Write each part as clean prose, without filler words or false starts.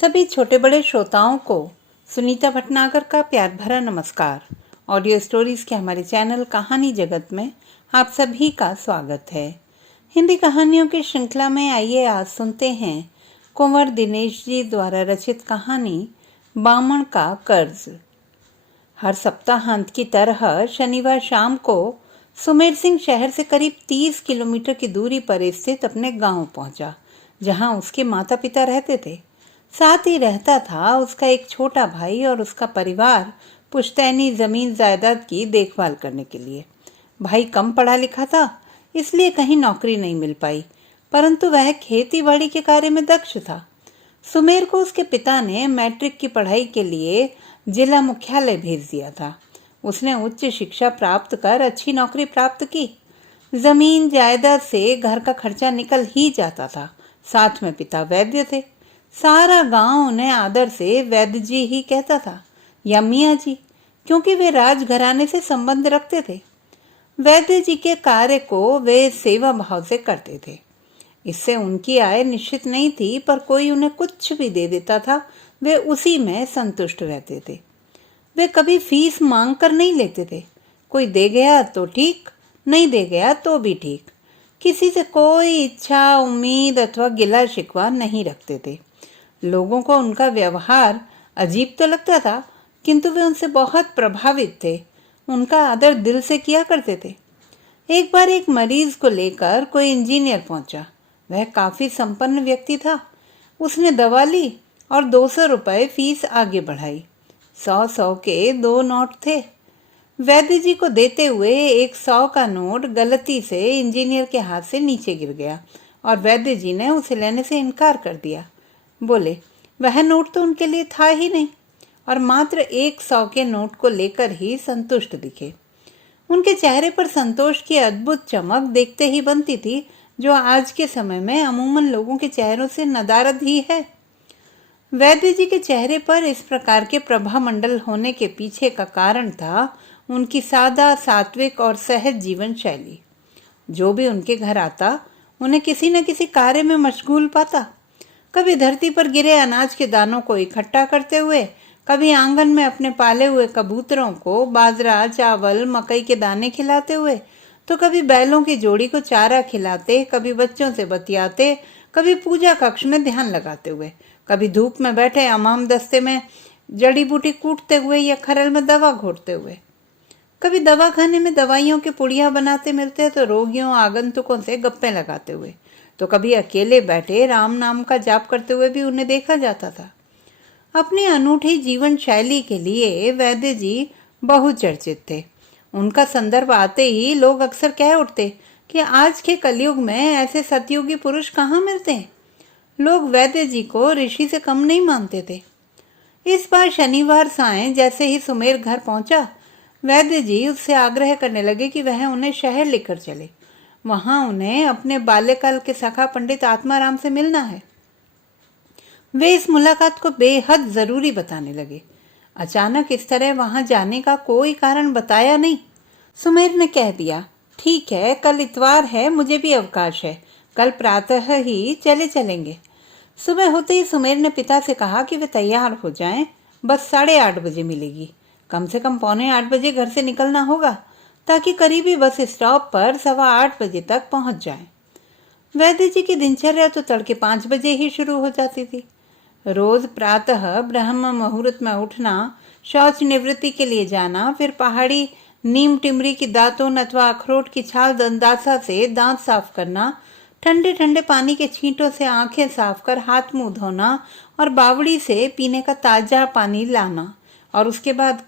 सभी छोटे बड़े श्रोताओं को सुनीता भटनागर का प्यार भरा नमस्कार। ऑडियो स्टोरीज के हमारे चैनल कहानी जगत में आप सभी का स्वागत है। हिंदी कहानियों की श्रृंखला में आइए आज सुनते हैं कुंवर दिनेश जी द्वारा रचित कहानी बामण का कर्ज। हर सप्ताहांत की तरह शनिवार शाम को सुमेर सिंह शहर से करीब 30 किलोमीटर की दूरी पर स्थित अपने गांव पहुंचा, जहां उसके माता पिता रहते थे। साथ ही रहता था उसका एक छोटा भाई और उसका परिवार पुश्तैनी जमीन जायदाद की देखभाल करने के लिए। भाई कम पढ़ा लिखा था, इसलिए कहीं नौकरी नहीं मिल पाई, परंतु वह खेती बाड़ी के कार्य में दक्ष था। सुमेर को उसके पिता ने मैट्रिक की पढ़ाई के लिए जिला मुख्यालय भेज दिया था। उसने उच्च शिक्षा प्राप्त कर अच्छी नौकरी प्राप्त की। जमीन जायदाद से घर का खर्चा निकल ही जाता था। साथ में पिता वैद्य थे। सारा गांव उन्हें आदर से वैद्य जी ही कहता था या मियाँ जी, क्योंकि वे राजघराने से संबंध रखते थे। वैद्य जी के कार्य को वे सेवा भाव से करते थे। इससे उनकी आय निश्चित नहीं थी, पर कोई उन्हें कुछ भी दे देता था, वे उसी में संतुष्ट रहते थे। वे कभी फीस मांग कर नहीं लेते थे। कोई दे गया तो ठीक, नहीं दे गया तो भी ठीक। किसी से कोई इच्छा, उम्मीद अथवा गिला शिकवा नहीं रखते थे। लोगों को उनका व्यवहार अजीब तो लगता था, किंतु वे उनसे बहुत प्रभावित थे। उनका आदर दिल से किया करते थे। एक बार एक मरीज को लेकर कोई इंजीनियर पहुंचा। वह काफी संपन्न व्यक्ति था। उसने दवा ली और 200 रुपए फीस आगे बढ़ाई। 100 के 2 नोट थे। वैद्य जी को देते हुए एक 100 का नोट गलती से इंजीनियर के हाथ से नीचे गिर गया और वैद्य जी ने उसे लेने से इनकार कर दिया। बोले वह नोट तो उनके लिए था ही नहीं और मात्र एक 100 के नोट को लेकर ही संतुष्ट दिखे। उनके चेहरे पर संतोष की अद्भुत चमक देखते ही बनती थी, जो आज के समय में अमूमन लोगों के चेहरों से नदारद ही है। वैद्य जी के चेहरे पर इस प्रकार के प्रभा मंडल होने के पीछे का कारण था उनकी सादा, सात्विक और सहज जीवन शैली। जो भी उनके घर आता उन्हें किसी न किसी कार्य में मशगूल पाता। कभी धरती पर गिरे अनाज के दानों को इकट्ठा करते हुए, कभी आंगन में अपने पाले हुए कबूतरों को बाजरा, चावल, मकई के दाने खिलाते हुए, तो कभी बैलों की जोड़ी को चारा खिलाते, कभी बच्चों से बतियाते, कभी पूजा कक्ष में ध्यान लगाते हुए, कभी धूप में बैठे अमाम दस्ते में जड़ी बूटी कूटते हुए या खरल में दवा घोटते हुए। कभी दवाखाने में दवाइयों के पुड़िया बनाते मिलते तो रोगियों, आगंतुकों से गप्पे लगाते हुए, तो कभी अकेले बैठे राम नाम का जाप करते हुए भी उन्हें देखा जाता था। अपनी अनूठी जीवन शैली के लिए वैद्य जी बहुचर्चित थे। उनका संदर्भ आते ही लोग अक्सर कह उठते कि आज के कलयुग में ऐसे सतयुगी पुरुष कहाँ मिलते हैं। लोग वैद्य जी को ऋषि से कम नहीं मानते थे। इस बार शनिवार सायं जैसे ही सुमेर घर पहुंचा, वैद्य जी उससे आग्रह करने लगे कि वह उन्हें शहर लेकर चले। वहां उन्हें अपने बाल्यकाल के सखा पंडित आत्माराम से मिलना है। वे इस मुलाकात को बेहद जरूरी बताने लगे। अचानक इस तरह वहां जाने का कोई कारण बताया नहीं। सुमेर ने कह दिया, ठीक है, कल इतवार है, मुझे भी अवकाश है, कल प्रातः ही चलेंगे। सुबह होते ही सुमेर ने पिता से कहा कि वे तैयार हो जाएं, बस 8:30 बजे मिलेगी। कम से कम 7:45 बजे घर से निकलना होगा, ताकि करीबी बस स्टॉप पर 8:15 बजे तक पहुंच जाएं। वैद्य जी की दिनचर्या तो तड़के 5 बजे ही शुरू हो जाती थी। रोज प्रातः ब्रह्म मुहूर्त में उठना, शौच निवृत्ति के लिए जाना, फिर पहाड़ी नीम टिमरी की दातुन अथवा अखरोट की छाल दंदासा से दांत साफ करना, ठंडे ठंडे पानी के छींटों से आंखें साफ कर हाथ मुंह धोना और बावड़ी से पीने का ताजा पानी लाना, और उसके बाद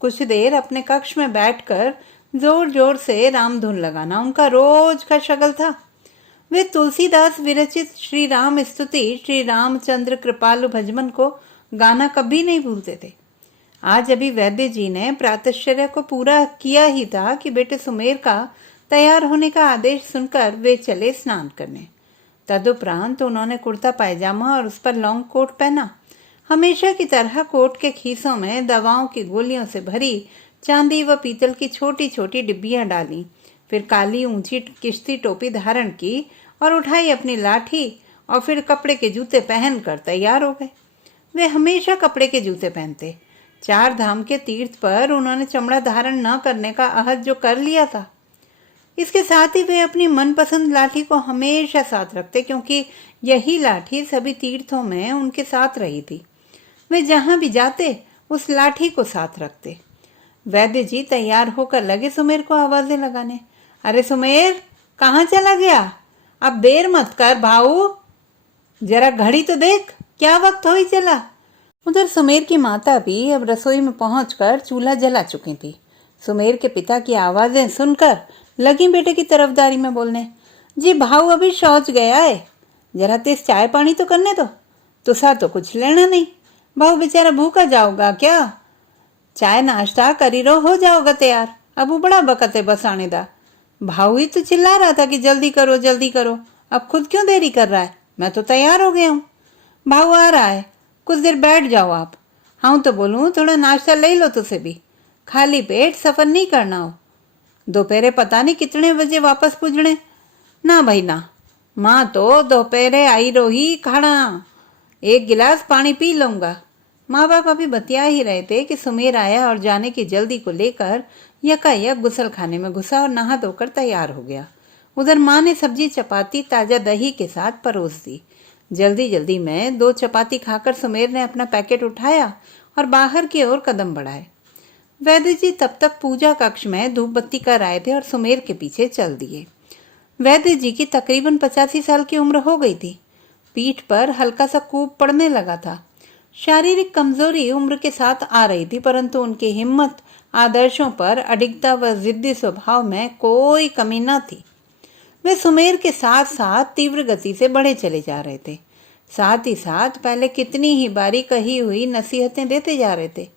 कुछ देर अपने कक्ष में बैठकर जोर जोर से रामधुन लगाना उनका रोज का शगल था। वे तुलसीदास विरचित श्री राम स्तुति, श्री रामचंद्र कृपालु भजमन को गाना कभी नहीं भूलते थे। आज अभी वैद्य जी ने प्रातश्चर्या को पूरा किया ही था कि बेटे सुमेर का तैयार होने का आदेश सुनकर वे चले स्नान करने। तदुपरांत उन्होंने कुर्ता पायजामा और उस पर लॉन्ग कोट पहना। हमेशा की तरह कोट के खीसों में दवाओं की गोलियों से भरी चांदी व पीतल की छोटी छोटी डिब्बियां डाली। फिर काली ऊंची किश्ती टोपी धारण की और उठाई अपनी लाठी और फिर कपड़े के जूते पहनकर तैयार हो गए। वे हमेशा कपड़े के जूते पहनते। 4 धाम के तीर्थ पर उन्होंने चमड़ा धारण न करने का अहद जो कर लिया था, इसके साथ ही वे अपनी मनपसंद लाठी को हमेशा साथ रखते, क्योंकि यही लाठी सभी तीर्थों में उनके साथ रही थी। वे जहां भी जाते उस लाठी को साथ रखते। वैद्य जी तैयार होकर लगे सुमेर को आवाजें लगाने। अरे सुमेर, कहाँ चला गया? अब देर मत कर भाऊ, जरा घड़ी तो देख, क्या वक्त हो ही चला। उधर सुमेर की माता भी अब रसोई में पहुंचकर चूल्हा जला चुकी थी। सुमेर के पिता की आवाजें सुनकर लगी बेटे की तरफदारी में बोलने। जी भाऊ अभी शौच गया है, जरा तेज चाय पानी तो करने दो। तुसा तो कुछ लेना नहीं, भाऊ बेचारा भूखा जाओगा क्या? चाय नाश्ता करी रो, हो जाओगा तैयार। अब वो बड़ा बकत है, बस आने दा। भाऊ ही तो चिल्ला रहा था कि जल्दी करो जल्दी करो, अब खुद क्यों देरी कर रहा है? मैं तो तैयार हो गया हूँ। भाऊ आ रहा है, कुछ देर बैठ जाओ आप। हाँ तो बोलूँ थोड़ा नाश्ता ले लो, तुझे भी खाली पेट सफर नहीं करना हो। दोपहरे पता नहीं कितने बजे वापस पुजने। ना भाई ना, माँ तो दोपहरे आई रोही खड़ा, एक गिलास पानी पी लूंगा। माँ बाप अभी बतिया ही रहे थे कि सुमेर आया और जाने की जल्दी को लेकर यकायक गुसल खाने में घुसा और नहा धोकर तैयार हो गया। उधर माँ ने सब्जी चपाती ताजा दही के साथ परोस दी। जल्दी जल्दी में 2 चपाती खाकर सुमेर ने अपना पैकेट उठाया और बाहर की ओर कदम बढ़ाए। वैद्य जी तब तक पूजा कक्ष में धूप बत्ती कर आए थे और सुमेर के पीछे चल दिए। वैद्य जी की तकरीबन 85 साल की उम्र हो गई थी। पीठ पर हल्का सा कूप पड़ने लगा था। शारीरिक कमजोरी उम्र के साथ आ रही थी, परंतु उनकी हिम्मत, आदर्शों पर अडिगता व जिद्दी स्वभाव में कोई कमी न थी। वे सुमेर के साथ साथ तीव्र गति से बढ़े चले जा रहे थे। साथ ही साथ पहले कितनी ही बारी कही हुई नसीहतें देते जा रहे थे।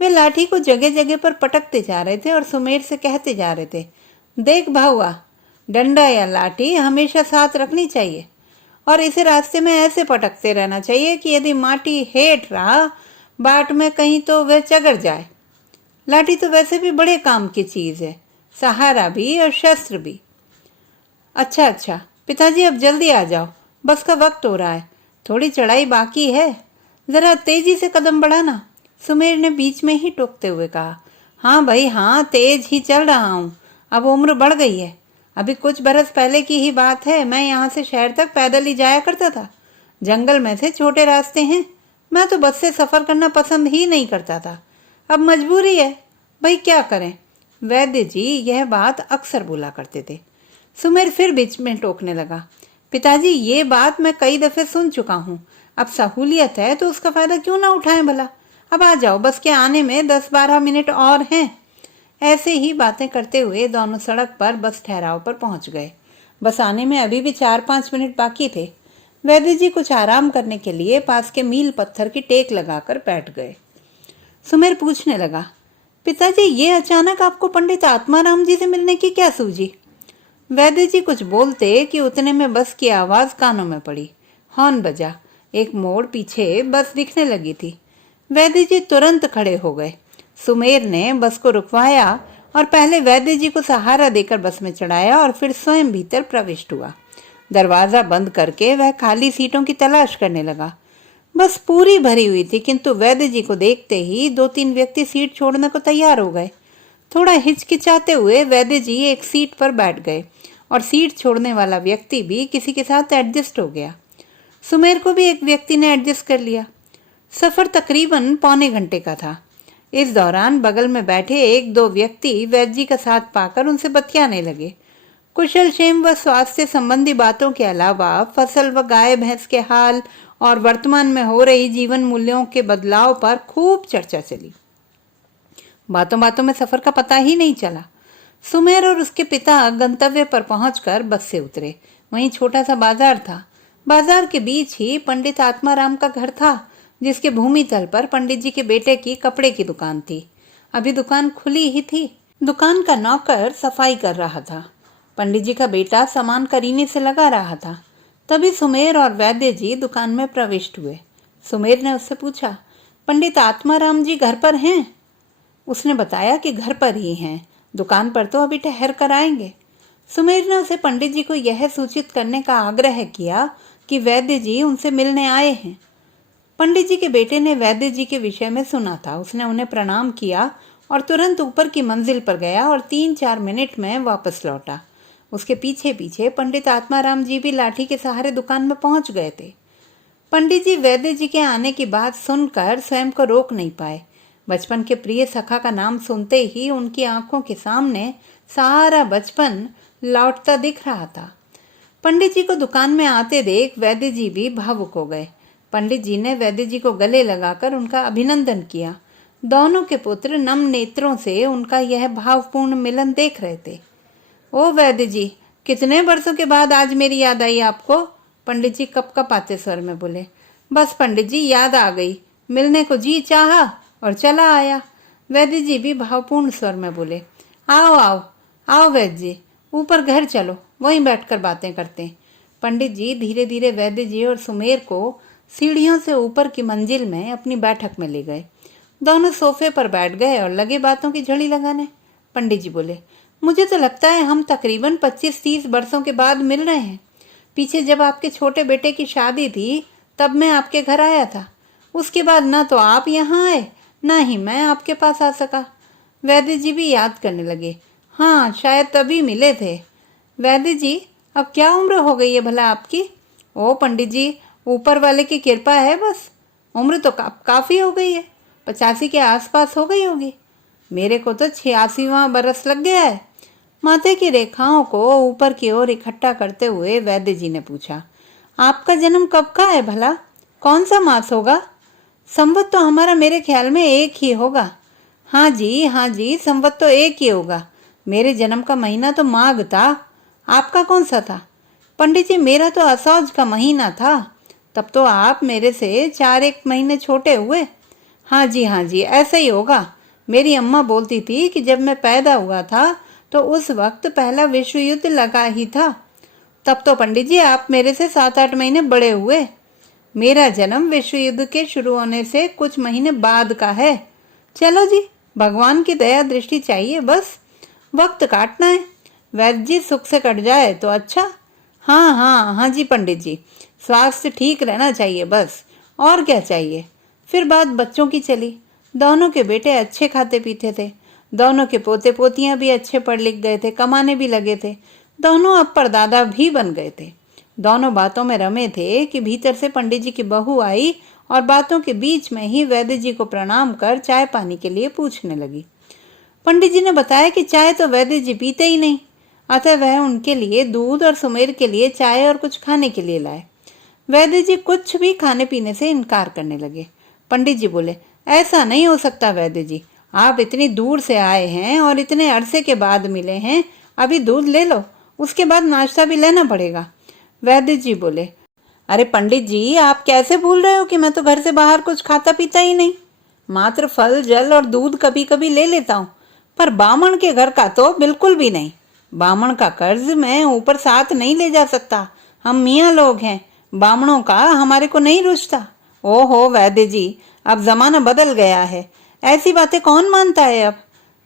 वे लाठी को जगह जगह पर पटकते जा रहे थे और सुमेर से कहते जा रहे थे, देख भाऊआ, डंडा या लाठी हमेशा साथ रखनी चाहिए और इसे रास्ते में ऐसे पटकते रहना चाहिए कि यदि माटी हेठ रहा बाट में कहीं तो वह चगर जाए। लाठी तो वैसे भी बड़े काम की चीज है, सहारा भी और शस्त्र भी। अच्छा पिताजी, अब जल्दी आ जाओ, बस का वक्त हो रहा है, थोड़ी चढ़ाई बाकी है, जरा तेजी से कदम बढ़ाना। सुमेर ने बीच में ही टोकते हुए कहा। हाँ भाई हाँ, तेज ही चल रहा हूँ, अब उम्र बढ़ गई है। अभी कुछ बरस पहले की ही बात है, मैं यहाँ से शहर तक पैदल ही जाया करता था। जंगल में से छोटे रास्ते हैं, मैं तो बस से सफर करना पसंद ही नहीं करता था। अब मजबूरी है भाई, क्या करें। वैद्य जी यह बात अक्सर बोला करते थे। सुमेर फिर बीच में टोकने लगा। पिताजी, ये बात मैं कई दफे सुन चुका हूँ, अब सहूलियत है तो उसका फायदा क्यों ना उठाएं भला। अब आ जाओ, बस के आने में 10-12 मिनट और हैं। ऐसे ही बातें करते हुए दोनों सड़क पर बस ठहराव पर पहुंच गए। बस आने में अभी भी 4-5 मिनट बाकी थे। वैद्य जी कुछ आराम करने के लिए पास के मील पत्थर की टेक लगाकर बैठ गए। सुमेर पूछने लगा, पिताजी ये अचानक आपको पंडित आत्माराम जी से मिलने की क्या सूझी? वैद्य जी कुछ बोलते कि उतने में बस की आवाज कानों में पड़ी। हॉर्न बजा। एक मोड़ पीछे बस दिखने लगी थी। वैद्य जी तुरंत खड़े हो गए। सुमेर ने बस को रुकवाया और पहले वैद्य जी को सहारा देकर बस में चढ़ाया और फिर स्वयं भीतर प्रविष्ट हुआ। दरवाजा बंद करके वह खाली सीटों की तलाश करने लगा। बस पूरी भरी हुई थी, किंतु वैद्य जी को देखते ही 2-3 व्यक्ति सीट छोड़ने को तैयार हो गए। थोड़ा हिचकिचाते हुए वैद्य जी एक सीट पर बैठ गए और सीट छोड़ने वाला व्यक्ति भी किसी के साथ एडजस्ट हो गया। सुमेर को भी एक व्यक्ति ने एडजस्ट कर लिया। सफर तकरीबन पौने घंटे का था। इस दौरान बगल में बैठे 1-2 व्यक्ति वैद्य जी का साथ पाकर उनसे बतियाने लगे। कुशल क्षेम व स्वास्थ्य संबंधी बातों के अलावा फसल व गाय भैंस के हाल और वर्तमान में हो रही जीवन मूल्यों के बदलाव पर खूब चर्चा चली। बातों बातों में सफर का पता ही नहीं चला। सुमेर और उसके पिता गंतव्य पर पहुंचकर बस से उतरे। वहीं छोटा सा बाजार था। बाजार के बीच ही पंडित आत्माराम का घर था, जिसके भूमि तल पर पंडित जी के बेटे की कपड़े की दुकान थी। अभी दुकान खुली ही थी। दुकान का नौकर सफाई कर रहा था। पंडित जी का बेटा सामान करीने से लगा रहा था। तभी सुमेर और वैद्य जी दुकान में प्रविष्ट हुए। सुमेर ने उससे पूछा, पंडित आत्माराम जी घर पर हैं? उसने बताया कि घर पर ही हैं, दुकान पर तो अभी ठहर कर आएंगे। सुमेर ने उसे पंडित जी को यह सूचित करने का आग्रह किया कि वैद्य जी उनसे मिलने आए हैं। पंडित जी के बेटे ने वैद्य जी के विषय में सुना था। उसने उन्हें प्रणाम किया और तुरंत ऊपर की मंजिल पर गया और 3-4 मिनट में वापस लौटा। उसके पीछे पीछे पंडित आत्माराम जी भी लाठी के सहारे दुकान में पहुंच गए थे। पंडित जी वैद्य जी के आने की बात सुनकर स्वयं को रोक नहीं पाए। बचपन के प्रिय सखा का नाम सुनते ही उनकी आंखों के सामने सारा बचपन लौटता दिख रहा था। पंडित जी को दुकान में आते देख वैद्य जी भी भावुक हो गए। पंडित जी ने वैद्य जी को गले लगाकर उनका अभिनंदन किया। दोनों के पुत्र नम नेत्रों से उनका यह भावपूर्ण मिलन देख रहे थे। ओ वैद्य जी, कितने वर्षों के बाद आज मेरी याद आई आपको? पंडित जी कपकपाते स्वर में बोले। बस पंडित जी, याद आ गई, मिलने को जी चाहा और चला आया। वैद्य जी भी भावपूर्ण स्वर में बोले। आओ आओ आओ वैद्य जी, ऊपर घर चलो, वहीं बैठकर बातें करते हैं। पंडित जी धीरे धीरे वैद्य जी और सुमेर को सीढ़ियों से ऊपर की मंजिल में अपनी बैठक में ले गए। दोनों सोफे पर बैठ गए और लगे बातों की झड़ी लगाने। पंडित जी बोले, मुझे तो लगता है हम तकरीबन 25-30 वर्षों के बाद मिल रहे हैं। पीछे जब आपके छोटे बेटे की शादी थी तब मैं आपके घर आया था। उसके बाद ना तो आप यहाँ आए, ना ही मैं आपके पास आ सका। वैद्य जी भी याद करने लगे। हाँ, शायद तभी मिले थे। वैद्य जी, अब क्या उम्र हो गई है भला आपकी? ओ पंडित जी, ऊपर वाले की कृपा है बस। उम्र तो काफ़ी हो गई है, 85 के आसपास हो गई होगी। मेरे को तो 86वां बरस लग गया है। माथे की रेखाओं को ऊपर की ओर इकट्ठा करते हुए वैद्य जी ने पूछा, आपका जन्म कब का है भला? कौन सा मास होगा? संवत तो हमारा मेरे ख्याल में एक ही होगा। हाँ जी, संवत तो एक ही होगा। मेरे जन्म का महीना तो माघ था। आपका कौन सा था? पंडित जी, मेरा तो असौज का महीना था। तब तो आप मेरे से 4-1 महीने छोटे हुए। हाँ जी, ऐसा ही होगा। मेरी अम्मा बोलती थी कि जब मैं पैदा हुआ था तो उस वक्त पहला विश्व युद्ध लगा ही था। तब तो पंडित जी आप मेरे से 7-8 महीने बड़े हुए। मेरा जन्म विश्व युद्ध के शुरू होने से कुछ महीने बाद का है। चलो जी, भगवान की दया दृष्टि चाहिए, बस वक्त काटना है। वैद्य जी, सुख से कट जाए तो अच्छा। हाँ जी पंडित जी, स्वास्थ्य ठीक रहना चाहिए बस, और क्या चाहिए। फिर बात बच्चों की चली। दोनों के बेटे अच्छे खाते पीते थे। दोनों के पोते पोतियां भी अच्छे पढ़ लिख गए थे, कमाने भी लगे थे। दोनों अब परदादा भी बन गए थे। दोनों बातों में रमे थे कि भीतर से पंडित जी की बहू आई और बातों के बीच में ही वैद्य जी को प्रणाम कर चाय पानी के लिए पूछने लगी। पंडित जी ने बताया कि चाय तो वैद्य जी पीते ही नहीं, अतः वह उनके लिए दूध और सुमेर के लिए चाय और कुछ खाने के लिए लाए। वैद्य जी कुछ भी खाने पीने से इनकार करने लगे। पंडित जी बोले, ऐसा नहीं हो सकता वैद्य जी, आप इतनी दूर से आए हैं और इतने अरसे के बाद मिले हैं, अभी दूध ले लो, उसके बाद नाश्ता भी लेना पड़ेगा। वैद्य जी बोले, अरे पंडित जी, आप कैसे भूल रहे हो कि मैं तो घर से बाहर कुछ खाता पीता ही नहीं। मात्र फल जल और दूध कभी कभी ले लेता हूँ, पर बामण के घर का तो बिल्कुल भी नहीं। बामण का कर्ज मैं ऊपर साथ नहीं ले जा सकता। हम मियाँ लोग हैं, बामणों का हमारे को नहीं रुचता। ओहो वैद्य जी, अब जमाना बदल गया है, ऐसी बातें कौन मानता है अब।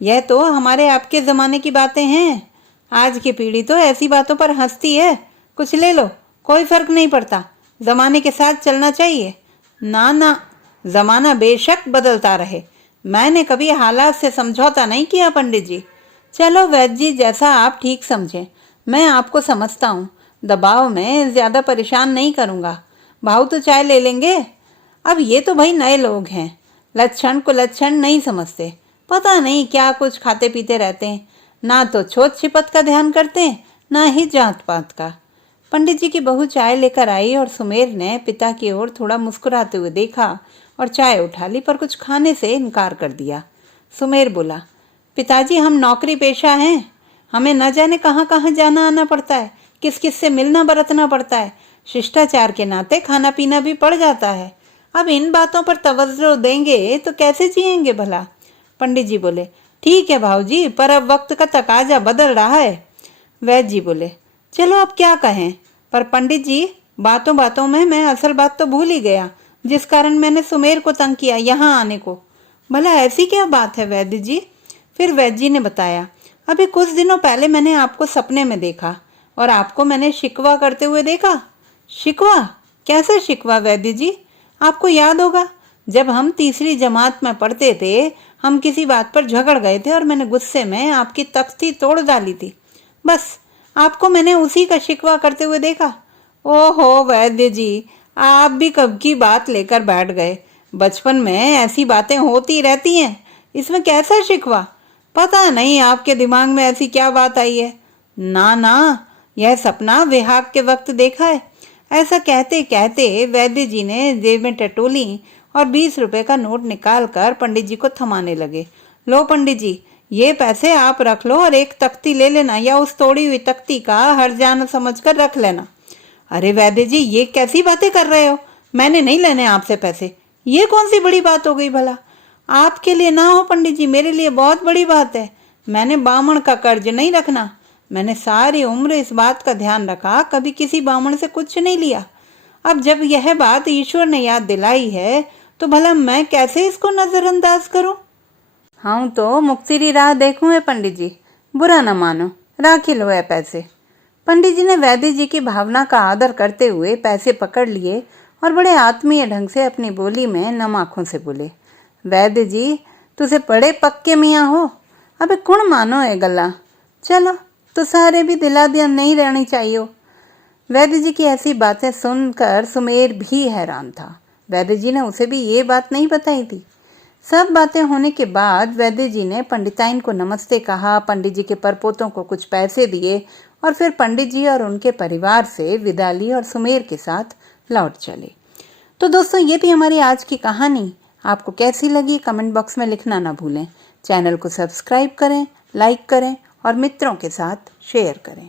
यह तो हमारे आपके ज़माने की बातें हैं। आज की पीढ़ी तो ऐसी बातों पर हंसती है। कुछ ले लो, कोई फर्क नहीं पड़ता, ज़माने के साथ चलना चाहिए। ना, ज़माना बेशक बदलता रहे, मैंने कभी हालात से समझौता नहीं किया पंडित जी। चलो वैद्य जी, जैसा आप ठीक समझें। मैं आपको समझता हूँ, दबाव में ज़्यादा परेशान नहीं करूँगा। भाऊ तो चाय ले लेंगे। अब ये तो भाई नए लोग हैं, लक्षण कुलक्षण नहीं समझते, पता नहीं क्या कुछ खाते पीते रहते हैं, ना तो छोट छिपत का ध्यान करते हैं, ना ही जात पात का। पंडित जी की बहू चाय लेकर आई और सुमेर ने पिता की ओर थोड़ा मुस्कुराते हुए देखा और चाय उठा ली, पर कुछ खाने से इनकार कर दिया। सुमेर बोला, पिताजी, हम नौकरी पेशा हैं, हमें न जाने कहाँ कहाँ जाना आना पड़ता है, किस किस से मिलना बरतना पड़ता है, शिष्टाचार के नाते खाना पीना भी पड़ जाता है। अब इन बातों पर तवज्जो देंगे तो कैसे जिएंगे भला। पंडित जी बोले, ठीक है भाऊजी, पर अब वक्त का तकाजा बदल रहा है। वैद्य जी बोले, चलो अब क्या कहें, पर पंडित जी बातों बातों में मैं असल बात तो भूल ही गया, जिस कारण मैंने सुमेर को तंग किया यहाँ आने को। भला ऐसी क्या बात है वैद्य जी? फिर वैद्य जी ने बताया, अभी कुछ दिनों पहले मैंने आपको सपने में देखा और आपको मैंने शिकवा करते हुए देखा। शिकवा? कैसा शिकवा वैद्य जी? आपको याद होगा, जब हम तीसरी जमात में पढ़ते थे, हम किसी बात पर झगड़ गए थे और मैंने गुस्से में आपकी तख्ती तोड़ डाली थी। बस आपको मैंने उसी का शिकवा करते हुए देखा। ओहो वैद्य जी, आप भी कब की बात लेकर बैठ गए। बचपन में ऐसी बातें होती रहती हैं, इसमें कैसा शिकवा। पता नहीं आपके दिमाग में ऐसी क्या बात आई है। ना ना, यह सपना विहाग के वक्त देखा है। ऐसा कहते कहते वैद्य जी ने जेब में टटोली और 20 रुपए का नोट निकालकर पंडित जी को थमाने लगे। लो पंडित जी, ये पैसे आप रख लो और एक तख्ती ले लेना, या उस तोड़ी हुई तख्ती का हर्जाना समझकर रख लेना। अरे वैद्य जी, ये कैसी बातें कर रहे हो? मैंने नहीं लेने आपसे पैसे। ये कौन सी बड़ी बात हो गई भला? आपके लिए ना हो पंडित जी, मेरे लिए बहुत बड़ी बात है। मैंने बामण का कर्ज नहीं रखना। मैंने सारी उम्र इस बात का ध्यान रखा, कभी किसी बामण से कुछ नहीं लिया। अब जब यह बात ईश्वर ने याद दिलाई है, तो भला मैं कैसे इसको नजरअंदाज करूं? हाँ तो मुक्ति री राह देखूं है पंडित जी, बुरा न मानो, राखी लो है पैसे। पंडित जी ने वैद्य जी की भावना का आदर करते हुए पैसे पकड़ लिए और बड़े आत्मीय ढंग से अपनी बोली में नम आंखों से बोले, वैद्य जी, तुझे बड़े पक्के मियाँ हो, अबे कुण मानो है गला। चलो तो सारे भी दिला दिया नहीं रहनी चाहिए। वैद्य जी की ऐसी बातें सुनकर सुमेर भी हैरान था। वैद्य जी ने उसे भी ये बात नहीं बताई थी। सब बातें होने के बाद वैद्य जी ने पंडिताइन को नमस्ते कहा, पंडित जी के परपोतों को कुछ पैसे दिए और फिर पंडित जी और उनके परिवार से विदा ली और सुमेर के साथ लौट चले। तो दोस्तों, ये थी हमारी आज की कहानी। आपको कैसी लगी कमेंट बॉक्स में लिखना ना भूलें। चैनल को सब्सक्राइब करें, लाइक करें और मित्रों के साथ शेयर करें।